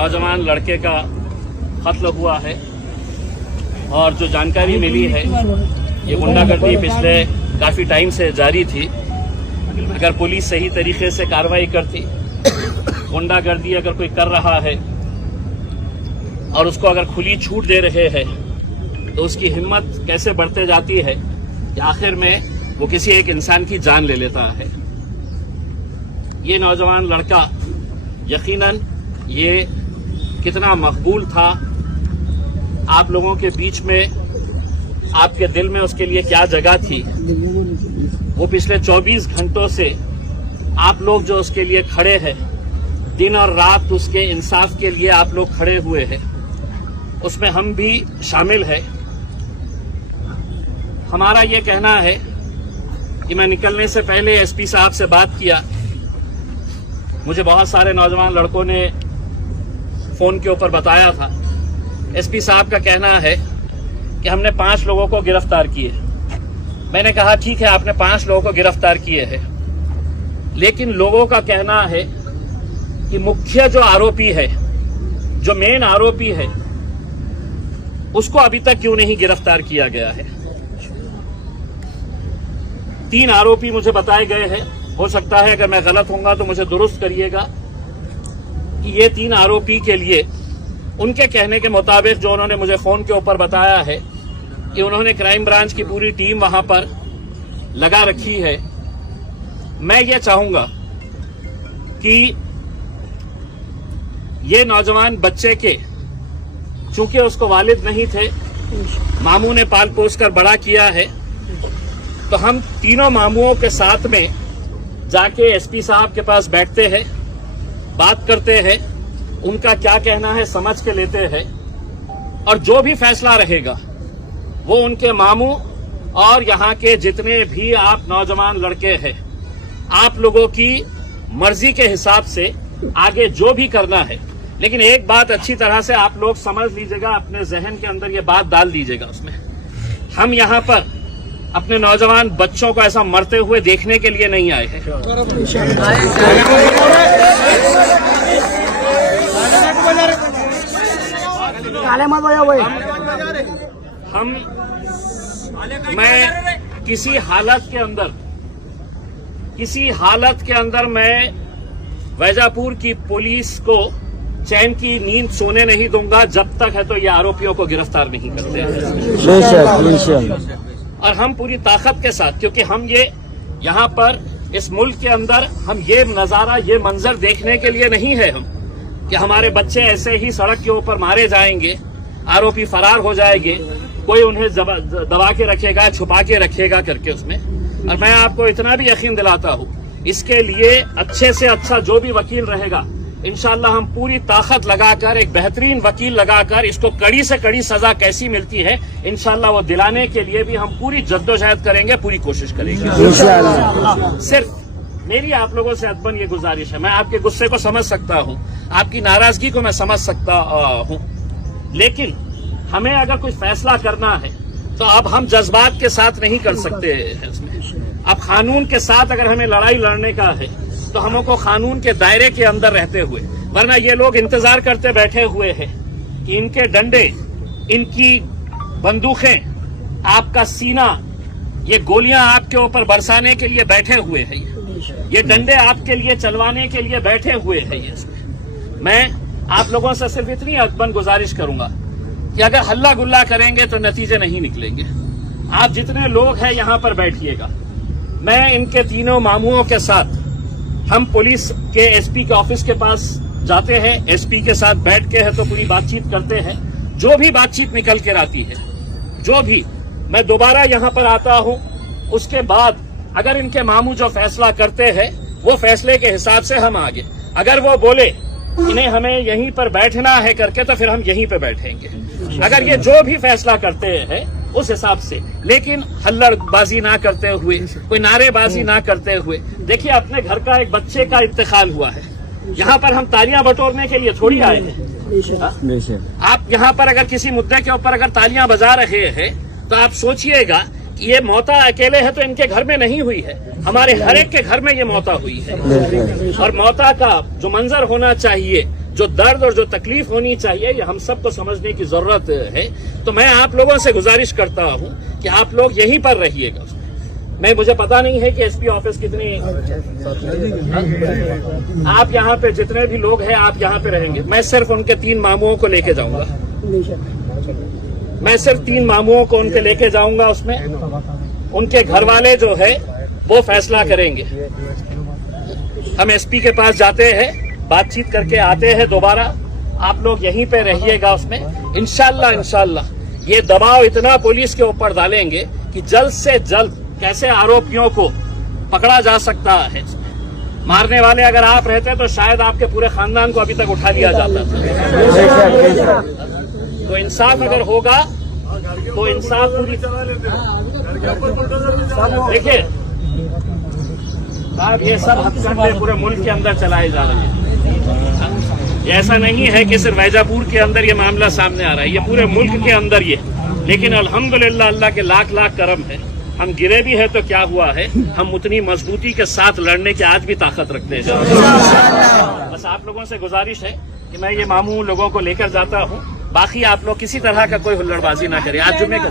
नौजवान लड़के का कत्ल हुआ है और जो जानकारी मिली है ये गुंडागर्दी पिछले काफ़ी टाइम से जारी थी। अगर पुलिस सही तरीके से कार्रवाई करती, गुंडागर्दी अगर कोई कर रहा है और उसको अगर खुली छूट दे रहे हैं तो उसकी हिम्मत कैसे बढ़ते जाती है कि आखिर में वो किसी एक इंसान की जान ले लेता है। ये नौजवान लड़का यकीनन ये कितना मकबूल था, आप लोगों के बीच में, आपके दिल में उसके लिए क्या जगह थी, वो पिछले 24 घंटों से आप लोग जो उसके लिए खड़े हैं, दिन और रात उसके इंसाफ के लिए आप लोग खड़े हुए हैं, उसमें हम भी शामिल हैं। हमारा ये कहना है कि मैं निकलने से पहले एसपी साहब से बात किया, मुझे बहुत सारे नौजवान लड़कों ने फोन के ऊपर बताया था। एसपी साहब का कहना है कि हमने 5 लोगों को गिरफ्तार किए। मैंने कहा ठीक है, आपने 5 लोगों को गिरफ्तार किए हैं, लेकिन लोगों का कहना है कि मुख्य जो आरोपी है, जो मेन आरोपी है, उसको अभी तक क्यों नहीं गिरफ्तार किया गया है। 3 आरोपी मुझे बताए गए हैं, हो सकता है अगर मैं गलत होऊंगा तो मुझे दुरुस्त करिएगा, कि ये 3 आरोपी के लिए उनके कहने के मुताबिक जो उन्होंने मुझे फोन के ऊपर बताया है कि उन्होंने क्राइम ब्रांच की पूरी टीम वहां पर लगा रखी है। मैं ये चाहूंगा कि ये नौजवान बच्चे के, चूंकि उसको वालिद नहीं थे, मामू ने पाल पोस कर बड़ा किया है, तो हम तीनों मामुओं के साथ में जाके एसपी साहब के पास बैठते हैं, बात करते हैं, उनका क्या कहना है समझ के लेते हैं, और जो भी फैसला रहेगा वो उनके मामू और यहाँ के जितने भी आप नौजवान लड़के हैं, आप लोगों की मर्जी के हिसाब से आगे जो भी करना है। लेकिन एक बात अच्छी तरह से आप लोग समझ लीजिएगा, अपने जहन के अंदर ये बात डाल दीजिएगा उसमें, हम यहाँ पर अपने नौजवान बच्चों को ऐसा मरते हुए देखने के लिए नहीं आए हैं। मैं किसी हालत के अंदर मैं वैजापुर की पुलिस को चैन की नींद सोने नहीं दूंगा जब तक है तो ये आरोपियों को गिरफ्तार नहीं करते हैं। और हम पूरी ताकत के साथ, क्योंकि हम ये यहाँ पर इस मुल्क के अंदर हम ये नजारा, ये मंजर देखने के लिए नहीं है हम कि हमारे बच्चे ऐसे ही सड़क के ऊपर मारे जाएंगे, आरोपी फरार हो जाएंगे, कोई उन्हें दबा के रखेगा, छुपा के रखेगा करके उसमें। और मैं आपको इतना भी यकीन दिलाता हूँ, इसके लिए अच्छे से अच्छा जो भी वकील रहेगा, इंशाअल्लाह हम पूरी ताकत लगाकर, एक बेहतरीन वकील लगाकर, इसको कड़ी से कड़ी सजा कैसी मिलती है इंशाअल्लाह वो दिलाने के लिए भी हम पूरी जद्दोजहद करेंगे, पूरी कोशिश करेंगे। सिर्फ मेरी आप लोगों से अदबन ये गुजारिश है, मैं आपके गुस्से को समझ सकता हूँ, आपकी नाराजगी को मैं समझ सकता हूँ, लेकिन हमें अगर कोई फैसला करना है तो अब हम जज्बात के साथ नहीं कर सकते हैं उसमें। अब कानून के साथ अगर हमें लड़ाई लड़ने का है तो हमको कानून के दायरे के अंदर रहते हुए, वरना ये लोग इंतजार करते बैठे हुए हैं कि इनके डंडे, इनकी बंदूकें, आपका सीना, ये गोलियां आपके ऊपर बरसाने के लिए बैठे हुए हैं, ये डंडे आपके लिए चलवाने के लिए बैठे हुए हैं। ये मैं आप लोगों से सिर्फ इतनी अदबन गुजारिश करूंगा कि अगर हल्ला गुल्ला करेंगे तो नतीजे नहीं निकलेंगे। आप जितने लोग हैं यहाँ पर बैठिएगा, मैं इनके तीनों मामुओं के साथ हम पुलिस के एसपी के ऑफिस के पास जाते हैं, एसपी के साथ बैठ के है तो पूरी बातचीत करते हैं, जो भी बातचीत निकल कर आती है, जो भी, मैं दोबारा यहाँ पर आता हूँ, उसके बाद अगर इनके मामू जो फैसला करते हैं वो फैसले के हिसाब से हम आगे, अगर वो बोले इन्हें हमें यहीं पर बैठना है करके तो फिर हम यहीं पे बैठेंगे, अगर ये जो भी फैसला करते हैं उस हिसाब से, लेकिन हल्लड़बाजी ना करते हुए, कोई नारेबाजी ना करते हुए। देखिए, अपने घर का एक बच्चे का इंतकाल हुआ है, यहाँ पर हम तालियां बटोरने के लिए थोड़ी आए हैं। आप यहाँ पर अगर किसी मुद्दे के ऊपर अगर तालियां बजा रहे हैं तो आप सोचिएगा कि ये मौता अकेले है तो इनके घर में नहीं हुई है, हमारे हर एक के घर में ये मौता हुई है। और मौता का जो मंजर होना चाहिए जो दर्द और जो तकलीफ होनी चाहिए ये हम सबको समझने की जरूरत है। तो मैं आप लोगों से गुजारिश करता हूं कि आप लोग यहीं पर रहिएगा। मुझे पता नहीं है कि एसपी ऑफिस कितनी, आप यहाँ पे जितने भी लोग हैं आप यहाँ पे रहेंगे। मैं सिर्फ उनके 3 मामुओं को लेके जाऊंगा, मैं सिर्फ 3 मामुओं को उनके लेके जाऊंगा। उसमें उनके घर वाले जो है वो फैसला करेंगे। हम एसपी के पास जाते हैं, बातचीत करके आते हैं दोबारा। आप लोग यहीं पे रहिएगा। उसमें इंशाल्लाह ये दबाव इतना पुलिस के ऊपर डालेंगे कि जल्द से जल्द कैसे आरोपियों को पकड़ा जा सकता है। मारने वाले अगर आप रहते तो शायद आपके पूरे खानदान को अभी तक उठा लिया जाता था। तो इंसाफ अगर होगा तो इंसाफ पूरी, देखिए साहब ये सब हथकंडे पूरे मुल्क के अंदर चलाए जा रहे हैं। ऐसा नहीं है कि सिर्फ वैजापुर के अंदर ये मामला सामने आ रहा है, ये पूरे मुल्क के अंदर ये। लेकिन अल्हम्दुलिल्लाह अल्लाह के लाख लाख करम है, हम गिरे भी है तो क्या हुआ है, हम उतनी मजबूती के साथ लड़ने की आज भी ताकत रखते हैं। बस आप लोगों से गुजारिश है कि मैं ये मामू लोगों को लेकर जाता हूँ। बाकी आप लोग किसी तरह का कोई हुल्लड़बाजी ना करें। आज जुम्मे का